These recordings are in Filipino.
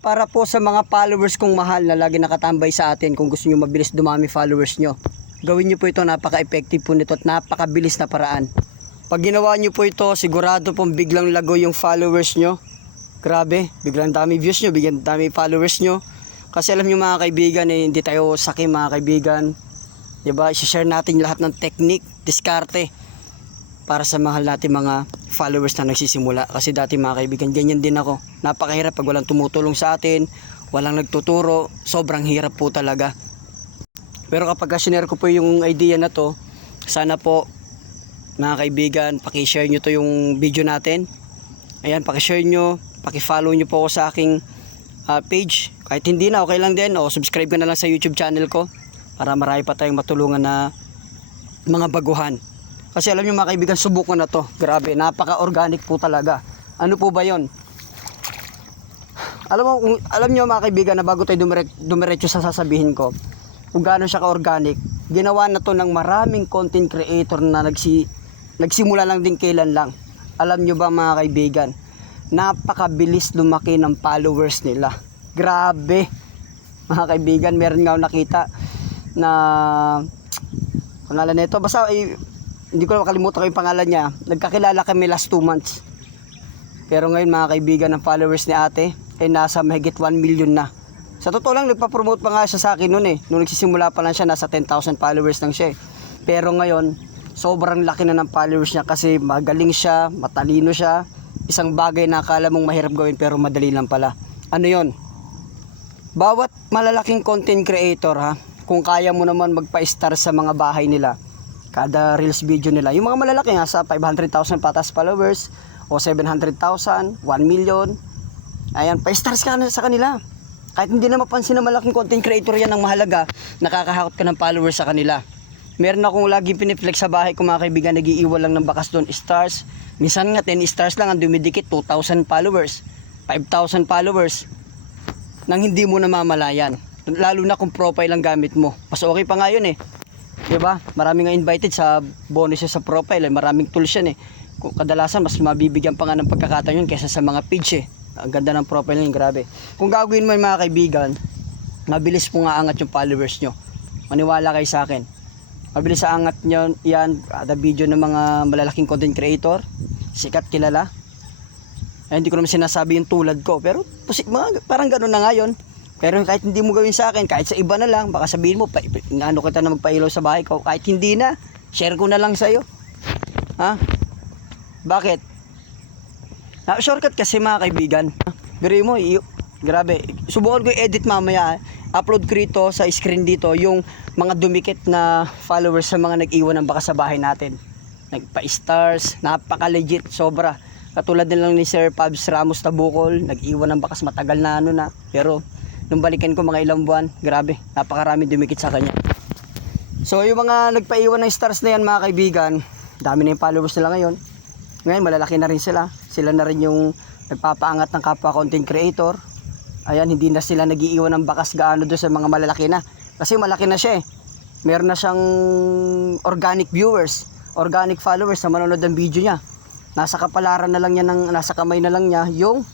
Para po sa mga followers kong mahal na lagi nakatambay sa atin, kung gusto nyo mabilis dumami followers nyo, gawin nyo po ito, napaka-effective po nito at napakabilis na paraan. Pag ginawa nyo po ito, sigurado pong biglang lago yung followers nyo. Grabe, biglang dami views nyo, biglang dami followers nyo. Kasi alam nyo mga kaibigan, hindi tayo sakim mga kaibigan. Diba, i-share natin lahat ng technique, diskarte para sa mahal natin mga followers na nagsisimula. Kasi dati mga kaibigan, ganyan din ako. Napakahirap pag walang tumutulong sa atin, walang nagtuturo, sobrang hirap po talaga. Pero kapag sinare ko po yung idea na to, sana po mga kaibigan, paki-share nyo to yung video natin. Ayan, paki-share nyo, paki-follow nyo po ako sa aking page. Kahit hindi na, okay lang din. O subscribe ka na lang sa YouTube channel ko para marami pa tayong matulungan na mga baguhan. Kasi alam nyo mga kaibigan, subukan na to. Grabe, napaka-organic po talaga. Ano po ba yon? Alam nyo mga kaibigan, na bago tayo dumiretso sa sasabihin ko, kung gaano siya ka-organic, ginawa na to ng maraming content creator na nagsimula lang din kailan lang. Alam nyo ba mga kaibigan, napakabilis lumaki ng followers nila. Grabe mga kaibigan, meron nga ako nakita na pangalan nito, basta hindi ko makalimutan ko yung pangalan niya. Nagkakilala kami last 2 months. Pero ngayon mga kaibigan, ng followers ni ate ay nasa mahigit 1 million na. Sa totoo lang, nagpa-promote pa nga siya sa akin noon Nung nagsisimula pa lang siya, nasa 10,000 followers lang siya Pero ngayon, sobrang laki na ng followers niya kasi magaling siya, matalino siya. Isang bagay na akala mong mahirap gawin pero madali lang pala. Ano yon? Bawat malalaking content creator kung kaya mo naman magpa-star sa mga bahay nila, kada reels video nila, yung mga malalaki nga sa 500,000 patas followers o 700,000, 1 million, ayan, pa-stars ka na sa kanila. Kahit hindi na mapansin na malaking content creator yan ng mahalaga, nakakahakot ka ng followers sa kanila. Meron akong laging piniflex sa bahay ko mga kaibigan, nag-iiwan lang ng bakas doon, stars. Minsan nga 10 stars lang ang dumidikit, 2,000 followers, 5,000 followers, nang hindi mo namamalayan. Lalo na kung profile ang gamit mo, mas okay pa nga yun diba? Maraming nga invited sa bonus sa profile, maraming tools yan Kadalasan mas mabibigyan pa nga ng pagkakataon yun kaysa sa mga page Ang ganda ng profile yun, grabe. Kung gagawin mo yung mga kaibigan, mabilis po nga angat yung followers nyo. Maniwala kayo sa akin. Mabilis sa angat nyo yan, kada video ng mga malalaking content creator, sikat, kilala. Hindi ko naman sinasabi yung tulad ko, pero parang gano'n na nga yun. Pero kahit hindi mo gawin sa akin, kahit sa iba na lang, baka sabihin mo, ano kita na magpailaw sa bahay ko, kahit hindi na, share ko na lang sa'yo. Bakit? Shortcut kasi mga kaibigan. Pero mo, grabe, subukan ko i-edit mamaya, upload ko rito sa screen dito, yung mga dumikit na followers sa mga nag-iwan ng baka sa bahay natin. Nagpa-stars, napaka-legit, sobra. Katulad nilang ni Sir Pabs Ramos Tabukol, nag-iwan ng bakas matagal na pero nung balikan ko mga ilang buwan, grabe, napakarami dumikit sa kanya. So yung mga nagpaiwan ng stars na yan mga kaibigan, dami na yung followers nila ngayon. Ngayon malalaki na rin sila. Sila na rin yung nagpapaangat ng kapwa content creator. Ayan, hindi na sila nag-iiwan ng bakas gaano doon sa mga malalaki na. Kasi malaki na siya Meron na siyang organic viewers, organic followers na manonood ng video niya. Nasa kapalaran na lang niya, nasa kamay na lang niya yung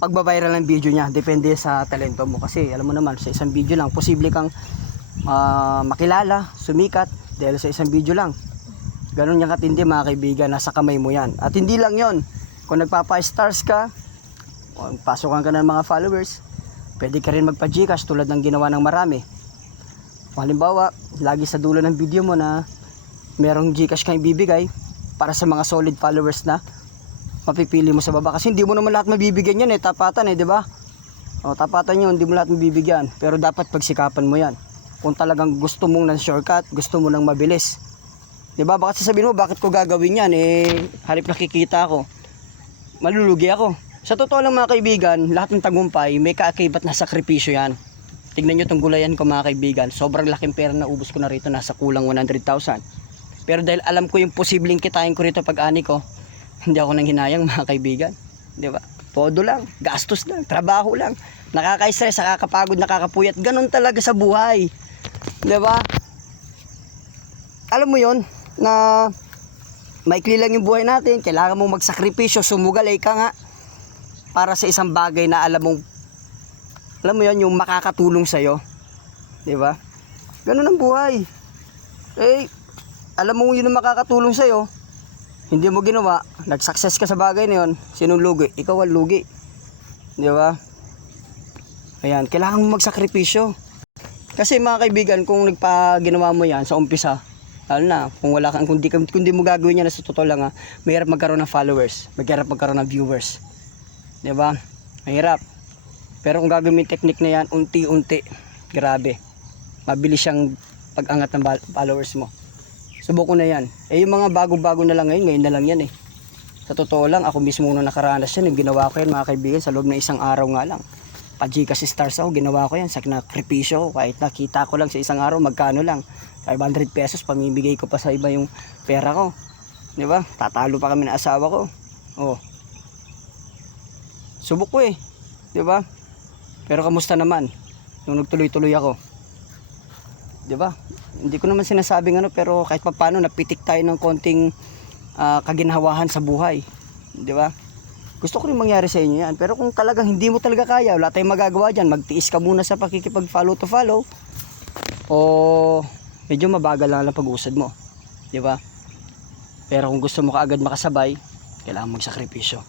pagbabiral ng video niya. Depende sa talento mo kasi alam mo naman sa isang video lang posible kang makilala, sumikat dahil sa isang video lang. Ganun yung katindi mga kaibigan, nasa kamay mo yan. At hindi lang yon, kung nagpapa-stars ka, pasukan ka ng mga followers, pwede ka rin magpa-Gcash tulad ng ginawa ng marami. Halimbawa, lagi sa dulo ng video mo na merong Gcash kang ibibigay para sa mga solid followers na mapipili mo sa baba. Kasi hindi mo naman lahat mabibigyan yan tapatan di ba? Tapatan yun, hindi mo lahat mabibigyan. Pero dapat pagsikapan mo yan. Kung talagang gusto mong ng shortcut, gusto mo ng mabilis. Di ba? Bakit sasabihin mo, bakit ko gagawin yan? Halip nakikita ako, malulugi ako. Sa totoo lang mga kaibigan, lahat ng tagumpay, may kaakibat na sakripisyo yan. Tignan nyo itong gulayan ko mga kaibigan. Sobrang laking pera na ubos ko na rito, nasa kulang 100,000. Pero dahil alam ko yung posibleng kitain ko rito pag-ani ko, hindi ako nang hinayang mga kaibigan. Di ba? Todo lang, gastos lang, trabaho lang. Nakaka-stress, nakakapagod, nakakapuyat. Ganun talaga sa buhay. Di ba? Alam mo yon na maikli lang yung buhay natin, kailangan mong magsakripisyo, sumugalay ka nga para sa isang bagay na alam mo yan, yung makakatulong sa'yo. Di ba? Ganun ang buhay. Eh, alam mo yun ang makakatulong sa'yo, hindi mo ginawa, nag-success ka sa bagay na yun, sinong lugi? Ikaw ang lugi. Di ba? Ayan, kailangan mo magsakripisyo. Kasi mga kaibigan, kung ginawa mo yan sa umpisa, lalo na, kung wala kang, kung di mo gagawin yan na sa totoo lang mahirap magkaroon ng followers, mahirap magkaroon ng viewers. Di ba? Mahirap. Pero kung gagawin yung technique na yan, unti-unti, grabe. Mabilis siyang pag-angat ng followers mo. Subok ko na yan. Eh yung mga bago-bago na lang ngayon na lang yan eh. Sa totoo lang, ako mismo nung nakaranas yan, yung ginawa ko yan mga kaibigan, sa loob ng isang araw nga lang. Pa-Gcash stars ako, ginawa ko yan, sa nakripisyo ko, kahit nakita ko lang sa isang araw, magkano lang. 500 pesos, pamibigay ko pa sa iba yung pera ko. Di ba? Tatalo pa kami ng asawa ko. Oh. Subok ko eh. Di ba? Pero kamusta naman? Nung nagtuloy-tuloy ako. Di ba? Hindi ko naman sinasabing pero kahit paano napitik tayo ng konting kaginhawahan sa buhay. Di ba? Gusto ko rin mangyari sa inyo yan. Pero kung talagang hindi mo talaga kaya, wala tayong magagawa dyan, magtiis ka muna sa pakikipag-follow to follow. O medyo mabagal lang pag-usad mo. Di ba? Pero kung gusto mo kaagad makasabay, kailangan magsakripisyo.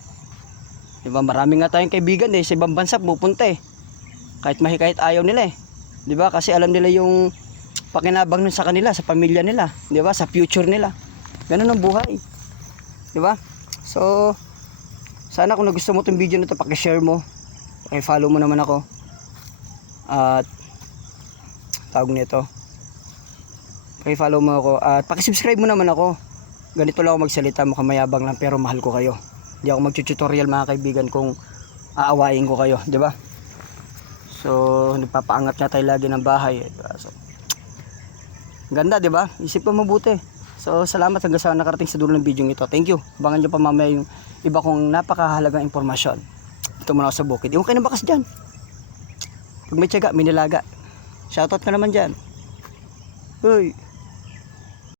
Di ba? Marami nga tayong kaibigan sa ibang bansa pupunta eh. Kahit ayaw nila eh. Di ba? Kasi alam nila yung pakinabang nun sa kanila, sa pamilya nila. Di ba? Sa future nila. Ganun ang buhay. Di ba? So, sana kung nagustuhan mo itong video na ito, pakishare mo, pakifollow mo naman ako, at tawag nito, pakifollow mo ako, at pakisubscribe mo naman ako. Ganito lang ako magsalita, mukhang mayabang lang pero mahal ko kayo. Hindi ako mag-tutorial mga kaibigan kung aawain ko kayo, di ba? So nagpapaangat nga tayo lagi ng bahay, diba? So, ganda, di ba? Isip mo mabuti. So salamat hanggang sa nakarating sa dulo ng video ito. Thank you. Abangan nyo pa mamaya yung iba kong napakahalagang impormasyon. Ito muna ako sa bukid. Yung kayo na bakas dyan. Pag may tiyaga, may nilaga. Shoutout ka naman dyan. Uy.